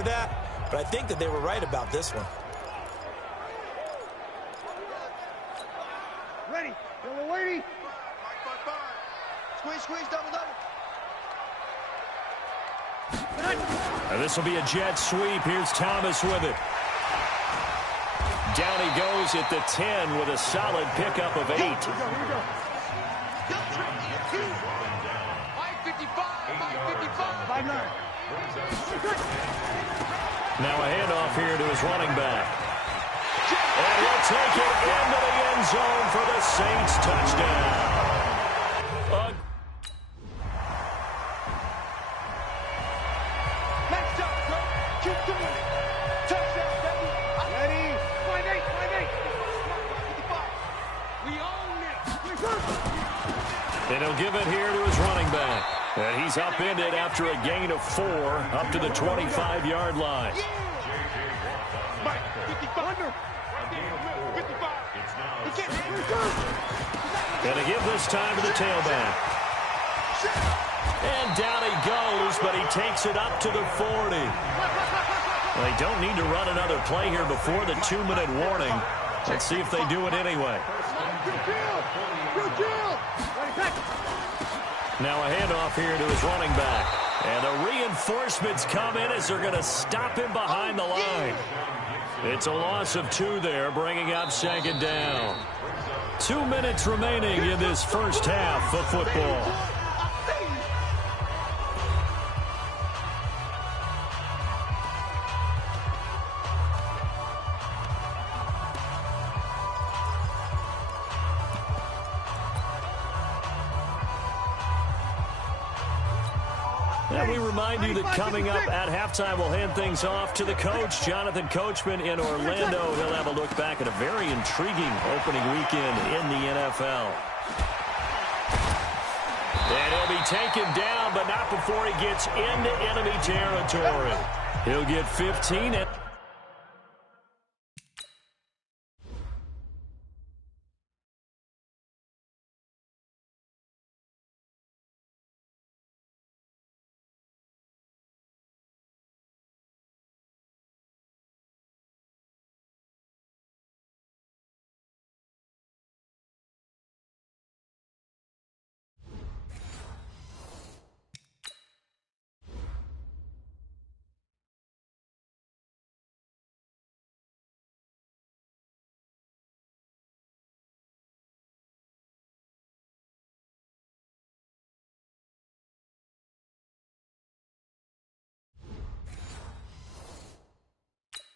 of that, but I think that they were right about this one. Ready. Yellow lady. Squeeze, squeeze, double, double. This will be a jet sweep. Here's Thomas with it. Down he goes at the 10 with a solid pickup of 8. Here we go, here we go. 5'9". Now a handoff here to his running back. And he'll take it into the end zone for the Saints touchdown. Next up, go. Keep doing it. Touchdown, baby. Ready. 5'8", 5'8". We own it. And he'll give it here to his running back. And he's upended after a gain of 4 up to the 25-yard line. Mike, 55. 55. And to give this time to the tailback. And down he goes, but he takes it up to the 40. They don't need to run another play here before the 2-minute warning. Let's see if they do it anyway. Now a handoff here to his running back. And the reinforcements come in as they're going to stop him behind the line. It's a loss of 2 there, bringing up 2nd down. 2 minutes remaining in this first half of football. And we remind you that coming up at halftime, we'll hand things off to the coach, Jonathan Coachman in Orlando. He'll have a look back at a very intriguing opening weekend in the NFL. And he'll be taken down, but not before he gets into enemy territory. He'll get 15.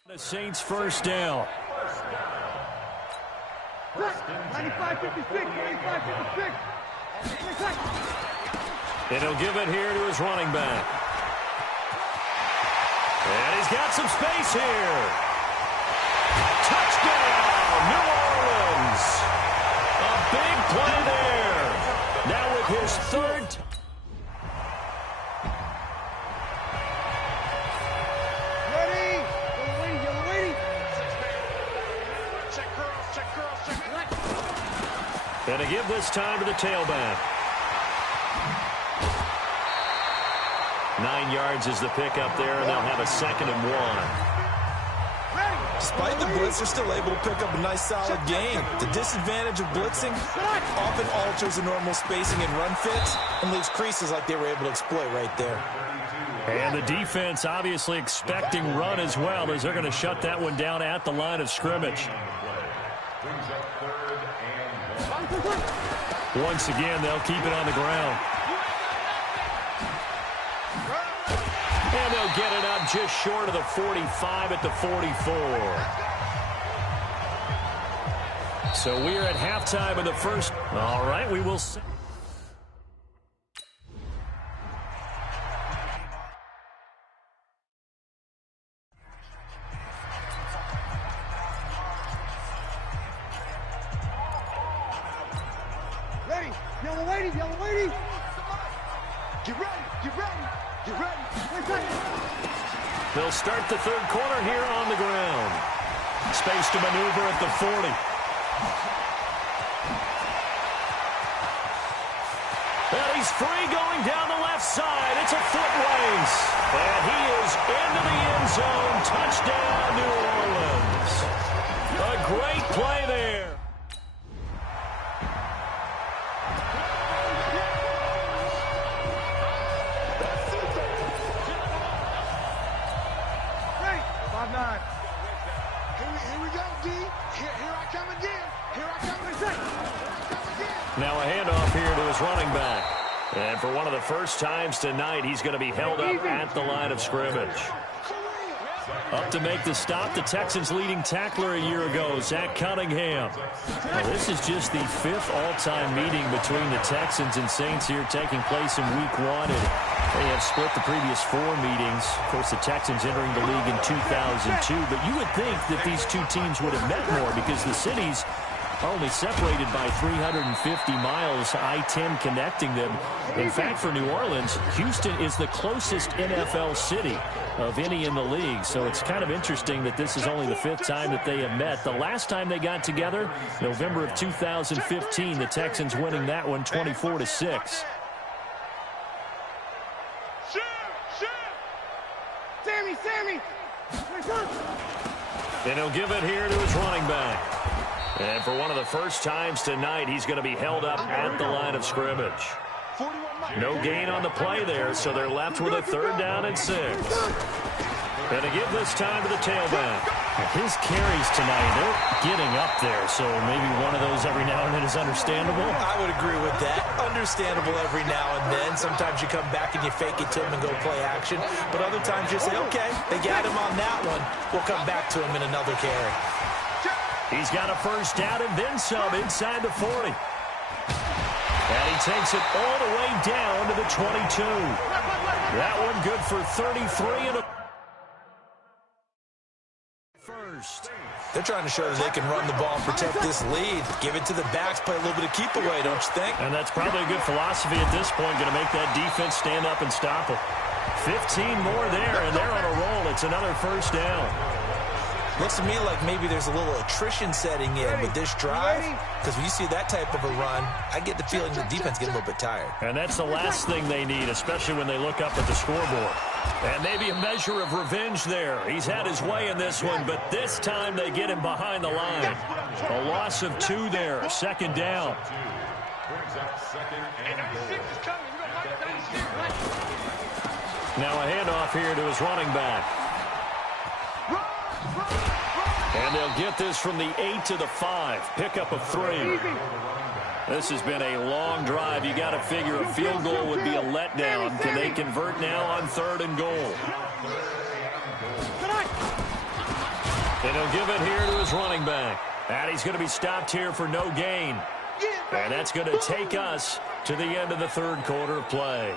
The Saints first down. 95-56, 95-56. And he'll give it here to his running back. And he's got some space here. Touchdown, New Orleans. A big play there. Now with his 3rd. And to give this time to the tailback. 9 yards is the pickup there, and they'll have a 2nd and 1. Despite the blitz, they're still able to pick up a nice, solid gain. The disadvantage of blitzing often alters the normal spacing and run fits and leaves creases like they were able to exploit right there. And the defense obviously expecting run as well, as they're going to shut that one down at the line of scrimmage. Once again, they'll keep it on the ground. And they'll get it up just short of the 45 at the 44. So we're at halftime of the first. All right, we will see. Yellow lady, yellow lady. Get ready, get ready, get ready. They'll start the 3rd quarter here on the ground. Space to maneuver at the 40. And he's He's free going down the left side. It's a foot race. And he is into the end zone. Touchdown, New Orleans. A great play there. Ready? 5-9. Here we go, D. Here I come again. Here I come again. Now a handoff here to his running back. And for one of the first times tonight, he's going to be held up at the line of scrimmage. Up to make the stop, the Texans' leading tackler a year ago, Zach Cunningham. Now, this is just the 5th all-time meeting between the Texans and Saints here, taking place in Week 1. And they have split the previous 4 meetings. Of course, the Texans entering the league in 2002. But you would think that these two teams would have met more because the cities are only separated by 350 miles, I-10 connecting them. In fact, for New Orleans, Houston is the closest NFL city of any in the league. So it's kind of interesting that this is only the 5th time that they have met. The last time they got together, November of 2015, the Texans winning that one 24-6. Sammy! And he'll give it here to his running back. And for one of the first times tonight, he's going to be held up at the line of scrimmage. No gain on the play there, so they're left with a 3rd down and 6. And to give this time to the tailback. His carries tonight, they're getting up there, so maybe one of those every now and then is understandable. I would agree with that. Understandable every now and then. Sometimes you come back and you fake it to him and go play action. But other times you say, okay, they got him on that one. We'll come back to him in another carry. He's got a first down and then some inside the 40. And he takes it all the way down to the 22. That one good for 33 and a first. They're trying to show that they can run the ball and protect this lead. Give it to the backs, play a little bit of keep away, don't you think? And that's probably a good philosophy at this point, going to make that defense stand up and stop them. 15 more there, and they're on a roll. It's another first down. Looks to me like maybe there's a little attrition setting in with this drive, because when you see that type of a run, I get the feeling the defense gets a little bit tired. And that's the last thing they need, especially when they look up at the scoreboard. And maybe a measure of revenge there. He's had his way in this one, but this time they get him behind the line. A loss of 2 there, 2nd down. Now a handoff here to his running back. And they'll get this from the 8 to the 5. Pickup of 3. This has been a long drive. You got to figure a field goal would be a letdown. Can they convert now on 3rd and goal? And he'll give it here to his running back. And he's going to be stopped here for no gain. And that's going to take us to the end of the 3rd quarter of play.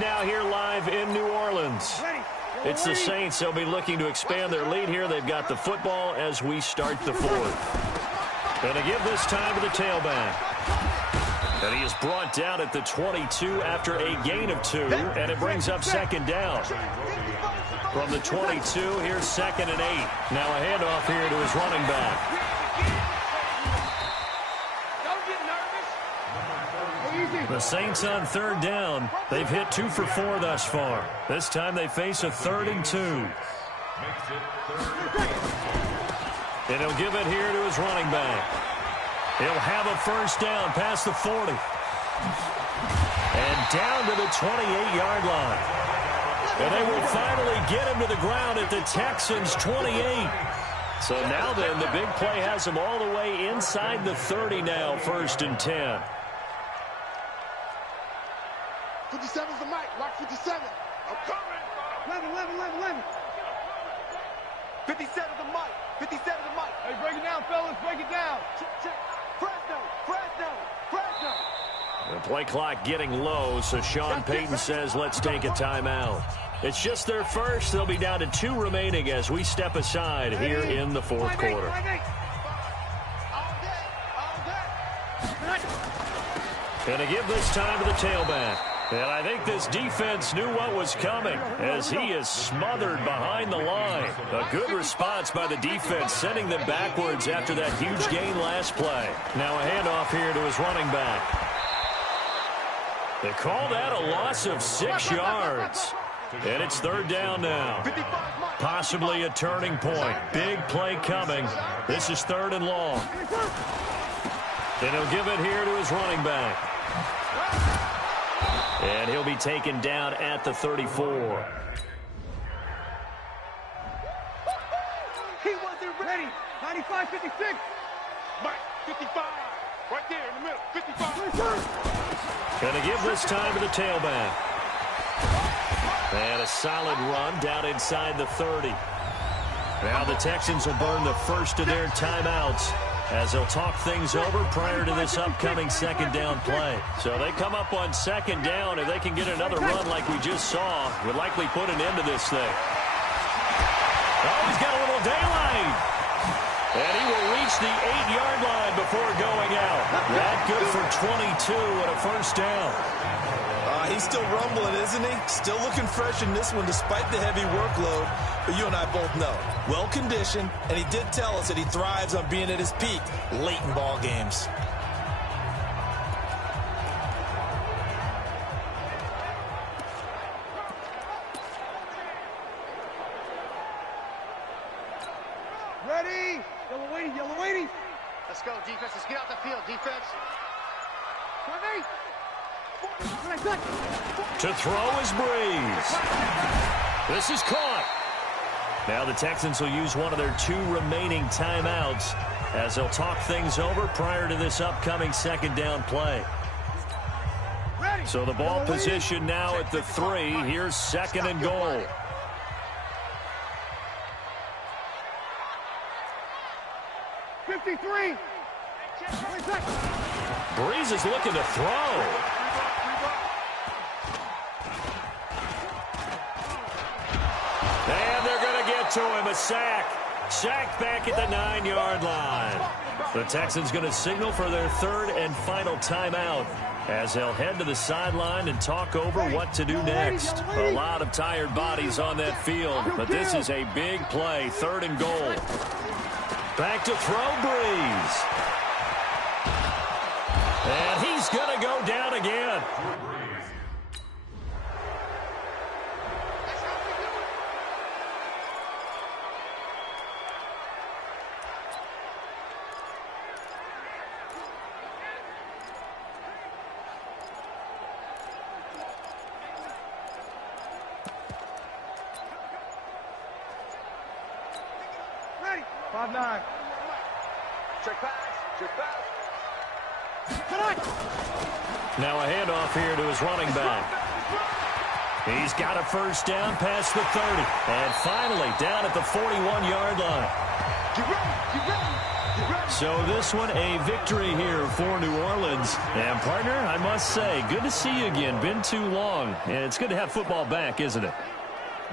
Now here live in New Orleans. It's the Saints. They'll be looking to expand their lead here. They've got the football as we start the fourth. Going to give this time to the tailback. And he is brought down at the 22 after a gain of 2, and it brings up second down. From the 22, here's 2nd and 8. Now a handoff here to his running back. The Saints on 3rd down. They've hit 2 for 4 thus far. This time they face a 3rd and 2. And he'll give it here to his running back. He'll have a first down past the 40. And down to the 28-yard line. And they will finally get him to the ground at the Texans' 28. So now then, the big play has him all the way inside the 30 now, 1st and 10. 57's the mic. Watch 57. I'm coming. 11. 57's the mic. 57's the mic. Hey, break it down, fellas. Break it down. Check. Fresno. The play clock getting low, so Sean Payton says, let's take a timeout. It's just their first. They'll be down to 2 remaining as we step aside here in the 4th quarter. And to give this time to the tailback. And I think this defense knew what was coming as he is smothered behind the line. A good response by the defense, sending them backwards after that huge gain last play. Now a handoff here to his running back. They call that a loss of 6 yards. And it's 3rd down now. Possibly a turning point. Big play coming. This is 3rd and long. And he'll give it here to his running back. And he'll be taken down at the 34. He wasn't ready. 95, 56. Mike, 55. Right there in the middle. 55. Going to give this time to the tailback. And a solid run down inside the 30. Now the Texans will burn the first of their timeouts as they'll talk things over prior to this upcoming 2nd down play. So they come up on 2nd down. If they can get another run like we just saw, would likely put an end to this thing. Oh, he's got a little daylight. And he will reach the 8-yard line before going out. That good for 22 and a first down. He's still rumbling, isn't he? Still looking fresh in this one despite the heavy workload. But you and I both know, well-conditioned, and he did tell us that he thrives on being at his peak late in ball games. Ready? Yellow waiting. Let's go, defense. Let's get out the field, defense. 20. To throw is Breeze. This is caught. Now the Texans will use one of their 2 remaining timeouts as they'll talk things over prior to this upcoming 2nd down play. So the ball position now at the 3. Here's 2nd and goal. Breeze is looking to throw. And they're going to get to him. A sack. Sacked back at the 9-yard line. The Texans going to signal for their 3rd and final timeout as they'll head to the sideline and talk over what to do next. A lot of tired bodies on that field, but this is a big play. 3rd and goal. Back to throw, Breeze. And he's going to go down again. Ready? 5-9. Check pass. Now a handoff here to his running back. He's got a first down past the 30. And finally down at the 41-yard line. Get ready. So this one, a victory here for New Orleans. And, partner, I must say, good to see you again. Been too long. And it's good to have football back, isn't it?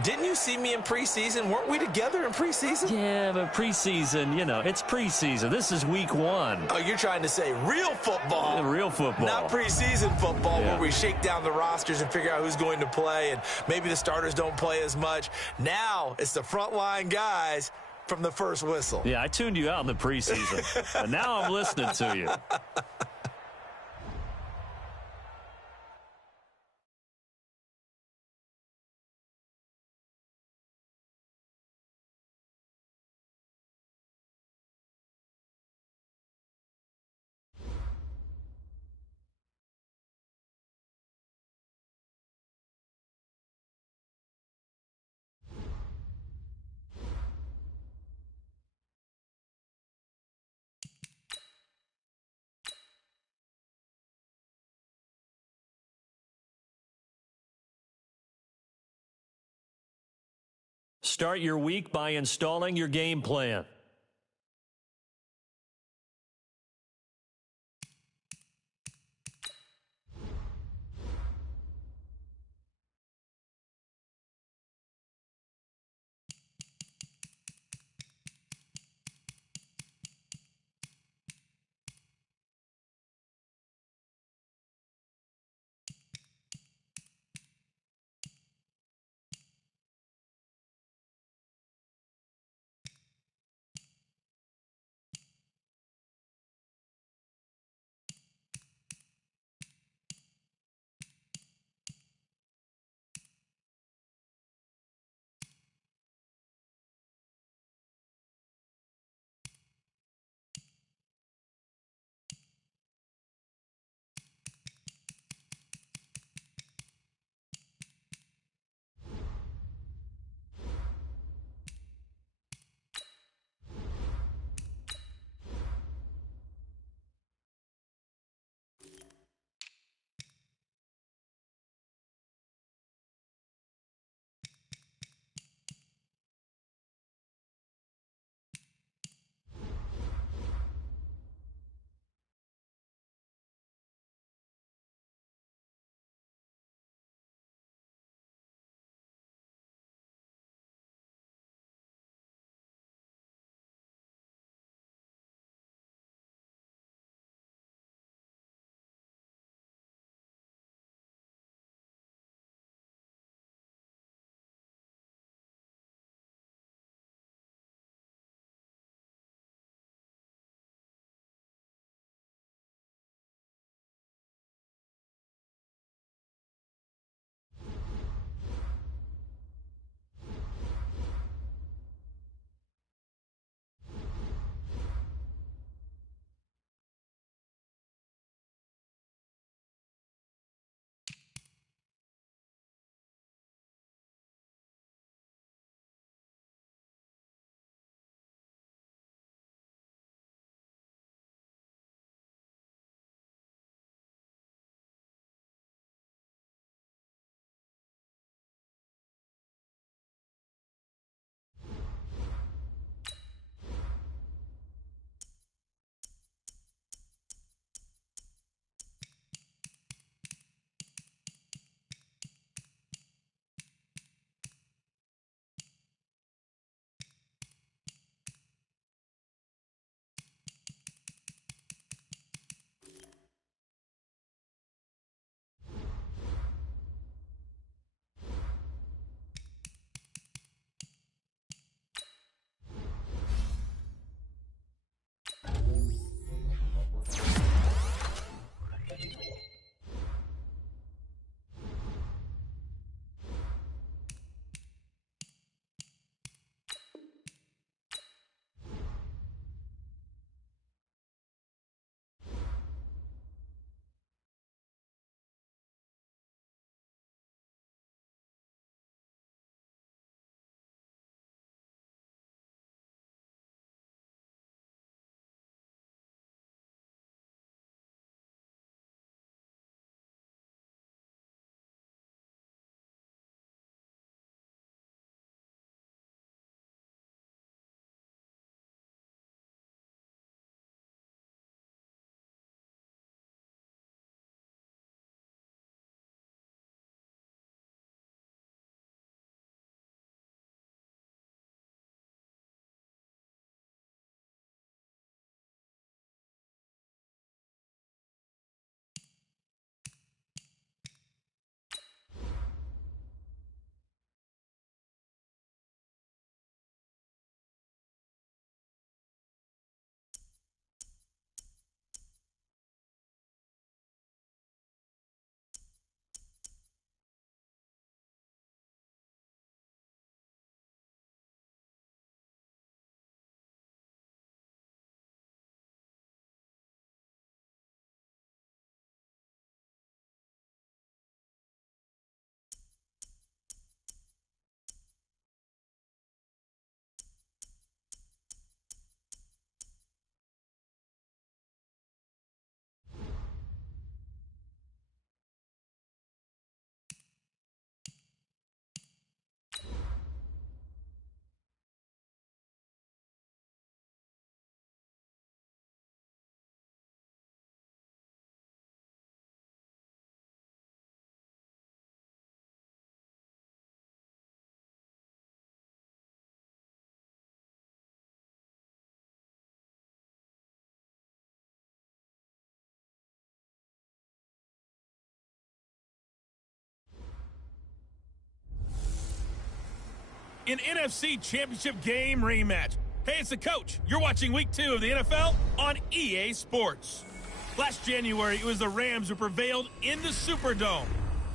Didn't you see me in preseason? Weren't we together in preseason? Yeah, but preseason, it's preseason. This is week 1. Oh, you're trying to say real football. Real football. Not preseason football Yeah. where we shake down the rosters and figure out who's going to play, and maybe the starters don't play as much. Now it's the frontline guys from the first whistle. Yeah, I tuned you out in the preseason. And now I'm listening to you. Start your week by installing your game plan. an NFC Championship game rematch. Hey, it's the coach. You're watching Week 2 of the NFL on EA Sports. Last January, it was the Rams who prevailed in the Superdome.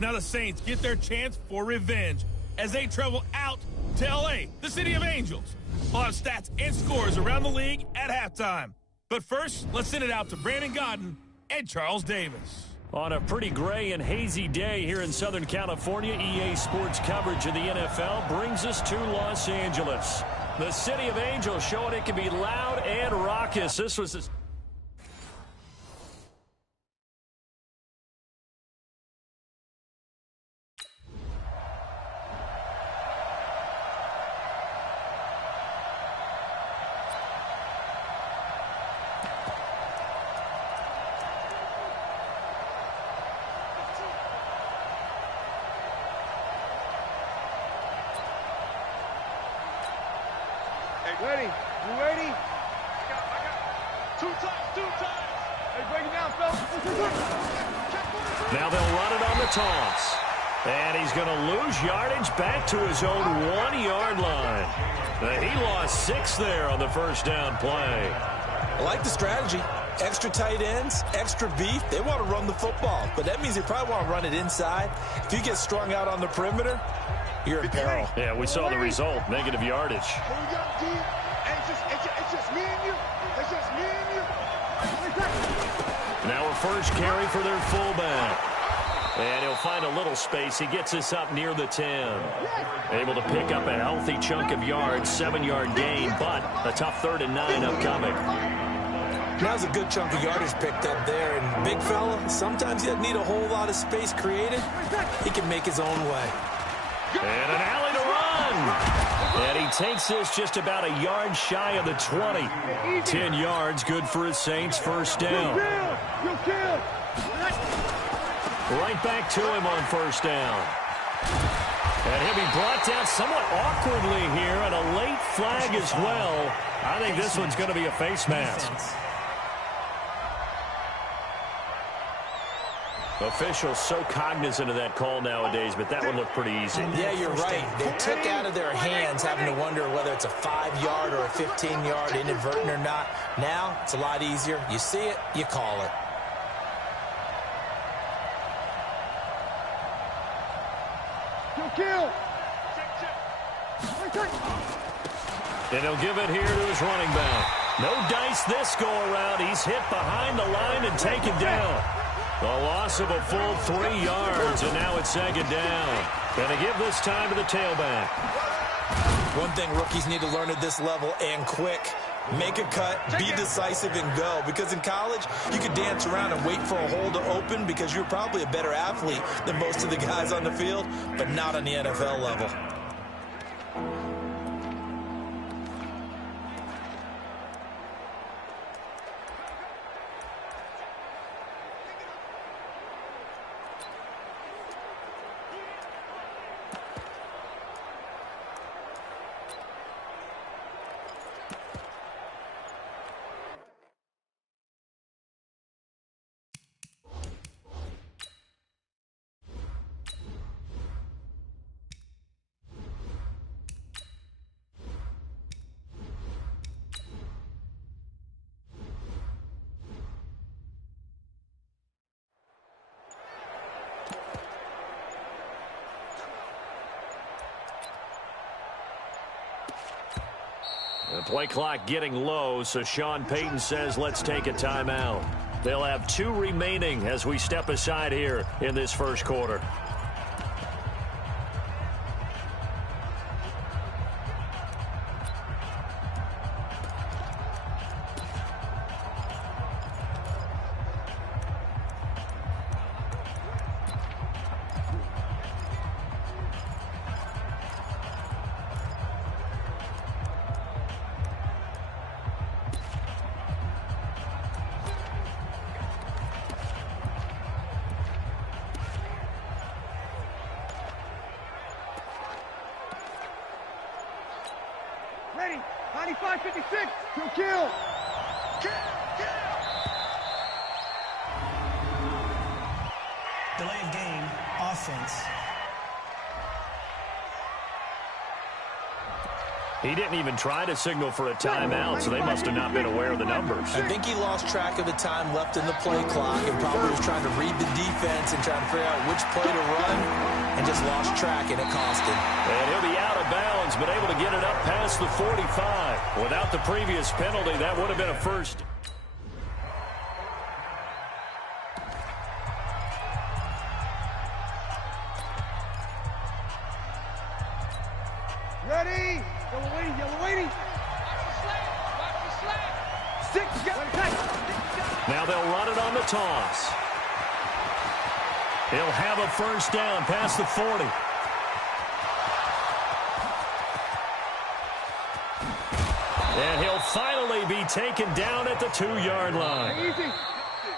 Now the Saints get their chance for revenge as they travel out to LA, the city of angels. A lot of stats and scores around the league at halftime. But first, let's send it out to Brandon Godden and Charles Davis. On a pretty gray and hazy day here in Southern California, EA Sports coverage of the NFL brings us to Los Angeles. The city of angels showing it can be loud and raucous. This was the... Ready? You ready? I got. Two times. Hey, break it down, fellas. Now they'll run it on the toss. And he's going to lose yardage back to his own 1-yard line. He lost 6 there on the first down play. I like the strategy. Extra tight ends, extra beef. They want to run the football, but that means they probably want to run it inside. If you get strung out on the perimeter, you're in peril. Yeah, we saw the result, negative yardage. It's just me and you. It's just me and you. Now a first carry for their fullback. And he'll find a little space. He gets us up near the 10. Able to pick up a healthy chunk of yards, 7-yard gain, but a tough 3rd and 9 upcoming. Now's a good chunk of yardage picked up there. And big fella, sometimes he doesn't need a whole lot of space created. He can make his own way. And an alley to run. And he takes this just about a yard shy of the 20. 10 yards, good for his Saints first down. Right back to him on first down. And he'll be brought down somewhat awkwardly here, and a late flag as well. I think this one's going to be a face mask. Officials so cognizant of that call nowadays, but that one looked pretty easy. Yeah, you're right. They took out of their hands having to wonder whether it's a 5-yard or a 15-yard inadvertent or not. Now, it's a lot easier. You see it, you call it. Kill. And he'll give it here to his running back. No dice this go around. He's hit behind the line and taken down. The loss of a full 3 yards, and now it's 2nd down. Going to give this time to the tailback. One thing rookies need to learn at this level, and quick. Make a cut, be decisive, and go. Because in college, you could dance around and wait for a hole to open because you're probably a better athlete than most of the guys on the field, but not on the NFL level. The play clock getting low, so Sean Payton says let's take a timeout. They'll have 2 remaining as we step aside here in this first quarter. Ready? 95-56. Kill. Delay of game, offense. He didn't even try to signal for a timeout, so they must have not been aware of the numbers. I think he lost track of the time left in the play clock and probably was trying to read the defense and trying to figure out which play to run and just lost track, and it cost him. And he'll be out of bounds, but able to get it up past the 45. Without the previous penalty, that would have been a first. Ready? Yellow waiting. Watch the slap. 6, Now they'll run it on the toss. He'll have a first down past the 40. And he'll finally be taken down at the 2-yard line.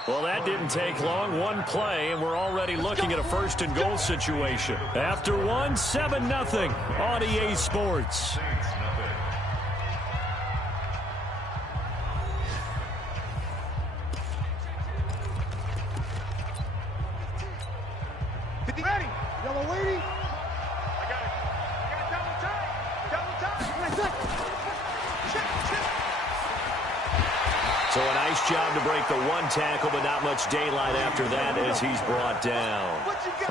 Well, that didn't take long. One play, and we're already looking at a first-and-goal situation. After one, 7-0 on EA Sports. Ready? Yellow waiting. I got it. Double time. So a nice job to break the one tackle, but not much daylight after that as he's brought down.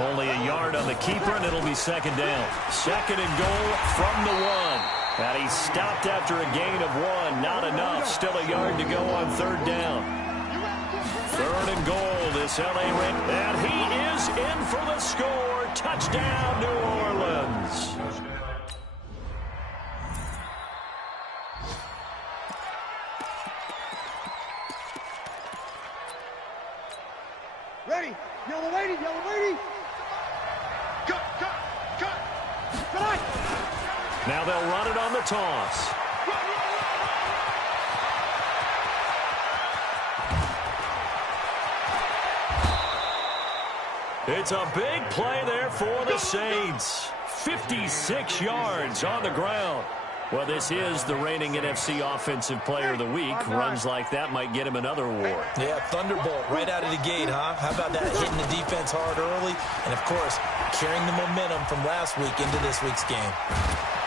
Only a yard on the keeper, and it'll be second down. Second and goal from the 1. And he stopped after a gain of 1. Not enough. Still a yard to go on third down. Third and goal, this LA Rams. And he is in for the score. Touchdown, New Orleans. Ready? Yellow waiting. Cut. Now they'll run it on the toss. It's a big play there for the Saints. 56 yards on the ground. Well, this is the reigning NFC Offensive Player of the Week. Runs like that might get him another award. Yeah, thunderbolt right out of the gate, huh? How about that, hitting the defense hard early? And, of course, carrying the momentum from last week into this week's game.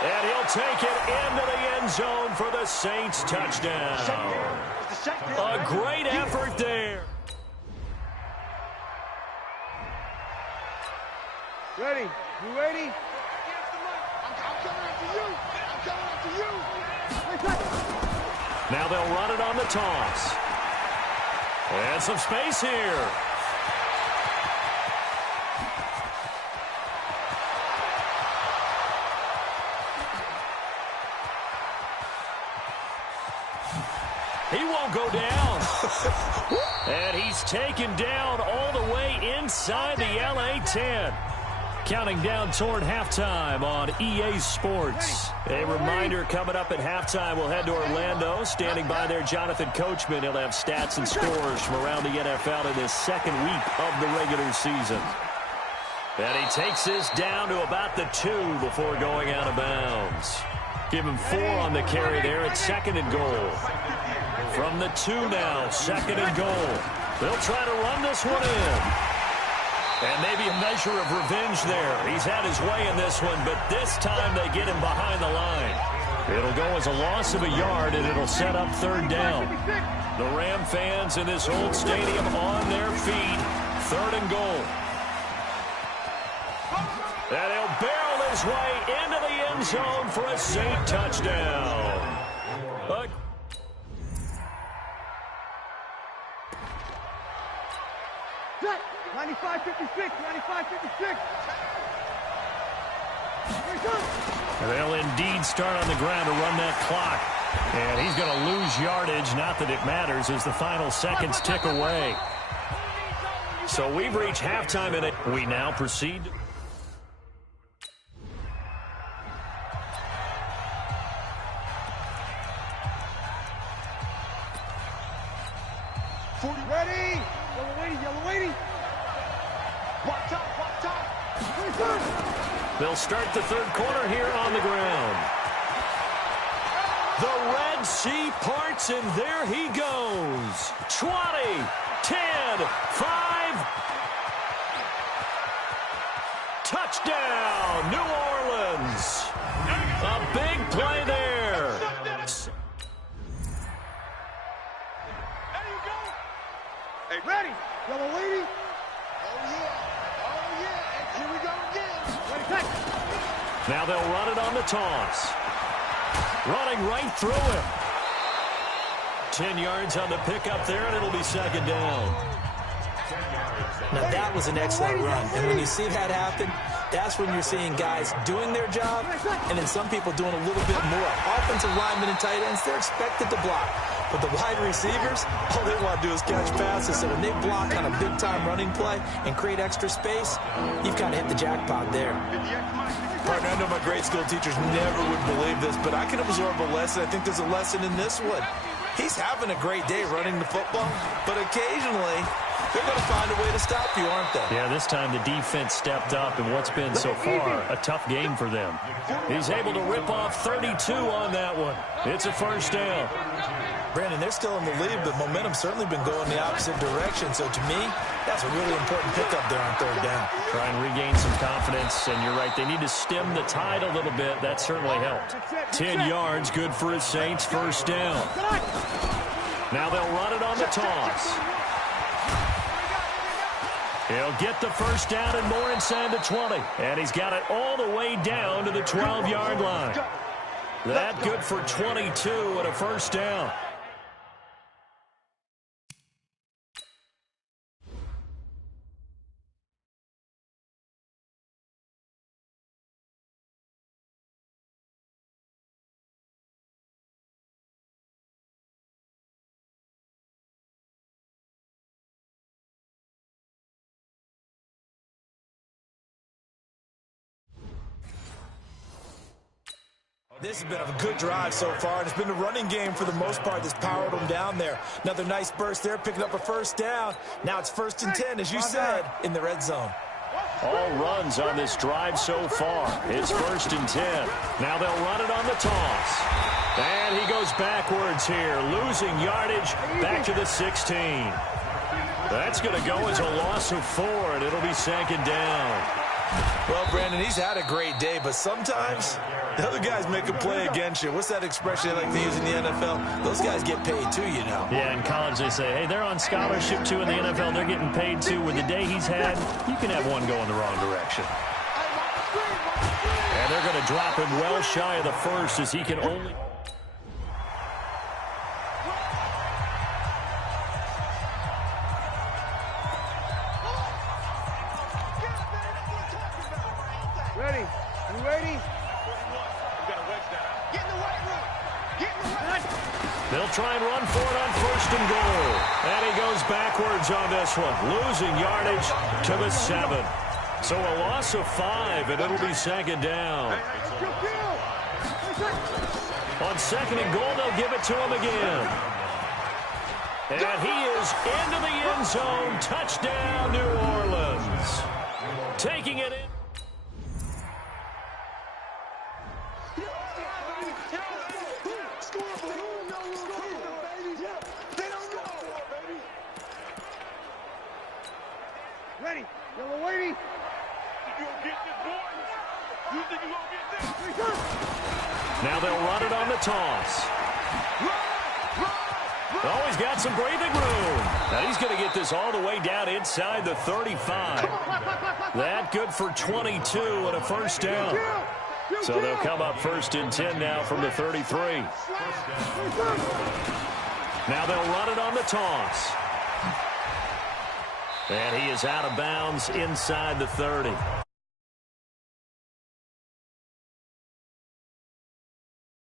And he'll take it into the end zone for the Saints touchdown. A great effort there. Ready? You ready? I'm coming after you. Now they'll run it on the toss. And some space here. He won't go down. And he's taken down all the way inside the LA 10. Counting down toward halftime on EA Sports. A reminder coming up at halftime, we'll head to Orlando. Standing by there, Jonathan Coachman. He'll have stats and scores from around the NFL in this second week of the regular season. And he takes this down to about the 2 before going out of bounds. Give him 4 on the carry there at second and goal. From the 2 now, second and goal. They'll try to run this one in. And maybe a measure of revenge there. He's had his way in this one, but this time they get him behind the line. It'll go as a loss of a yard, and it'll set up third down. The Ram fans in this old stadium on their feet. Third and goal. And he'll barrel his way into the end zone for a Saint touchdown. 95-56. They'll indeed start on the ground to run that clock. And he's going to lose yardage. Not that it matters as the final seconds tick away. So we've reached halftime in it. We now proceed. Ready? Yellow waiting. Watch out. They'll start the third quarter here on the ground. The Red Sea parts, and there he goes. 20, 10, 5. Touchdown, New Orleans. A big play there Yellow lady. Oh, yeah. Oh, yeah. And here we go again. Ready, take. Now they'll run it on the toss. Running right through him. 10 yards on the pickup there, and it'll be second down. Now, that was an excellent run. And when you see that happen, that's when you're seeing guys doing their job and then some people doing a little bit more. Offensive linemen and tight ends, they're expected to block. But the wide receivers, all they want to do is catch passes. So when they block on a big-time running play and create extra space, you've kind of hit the jackpot there. Partner, I know my grade school teachers never would believe this, but I can absorb a lesson. I think there's a lesson in this one. He's having a great day running the football, but occasionally they're going to find a way to stop you, aren't they? Yeah, this time the defense stepped up in what's been so far a tough game for them. He's able to rip off 32 on that one. It's a first down. Brandon, they're still in the lead, but momentum's certainly been going the opposite direction. So to me, that's a really important pickup there on third down. Try and regain some confidence, and you're right, they need to stem the tide a little bit. That certainly helped. 10 yards, good for his Saints, first down. Now they'll run it on the toss. He'll get the first down and more inside the 20. And he's got it all the way down to the 12-yard line. That good for 22 and a first down. This has been a good drive so far, and it's been a running game for the most part that's powered them down there. Another nice burst there, picking up a first down. Now it's 1st and 10, as you said, in the red zone. All runs on this drive so far. It's 1st and 10. Now they'll run it on the toss. And he goes backwards here, losing yardage back to the 16. That's going to go as a loss of 4, and it'll be second down. Well, Brandon, he's had a great day, but sometimes the other guys make a play against you. What's that expression they like to use in the NFL? Those guys get paid too, you know. Yeah, in college they say, hey, they're on scholarship too. In the NFL, they're getting paid too. With the day he's had, you can have one go in the wrong direction. And they're going to drop him well shy of the first as he can only... Ready? You ready? Get in the right room. Get in the right room. They'll try and run for it on 1st and goal. And he goes backwards on this one, losing yardage to the 7. So a loss of 5, and it'll be second down. On 2nd and goal, they'll give it to him again. And he is into the end zone. Touchdown, New Orleans. Taking it in. Ready? Yellow lady. You gonna get this, boy? You think you gonna get this? Now they'll run it on the toss. Oh, he's got some breathing room. Now he's going to get this all the way down inside the 35. That good for 22 and a first down. So they'll come up 1st and 10 now from the 33. Now they'll run it on the toss. And he is out of bounds inside the 30.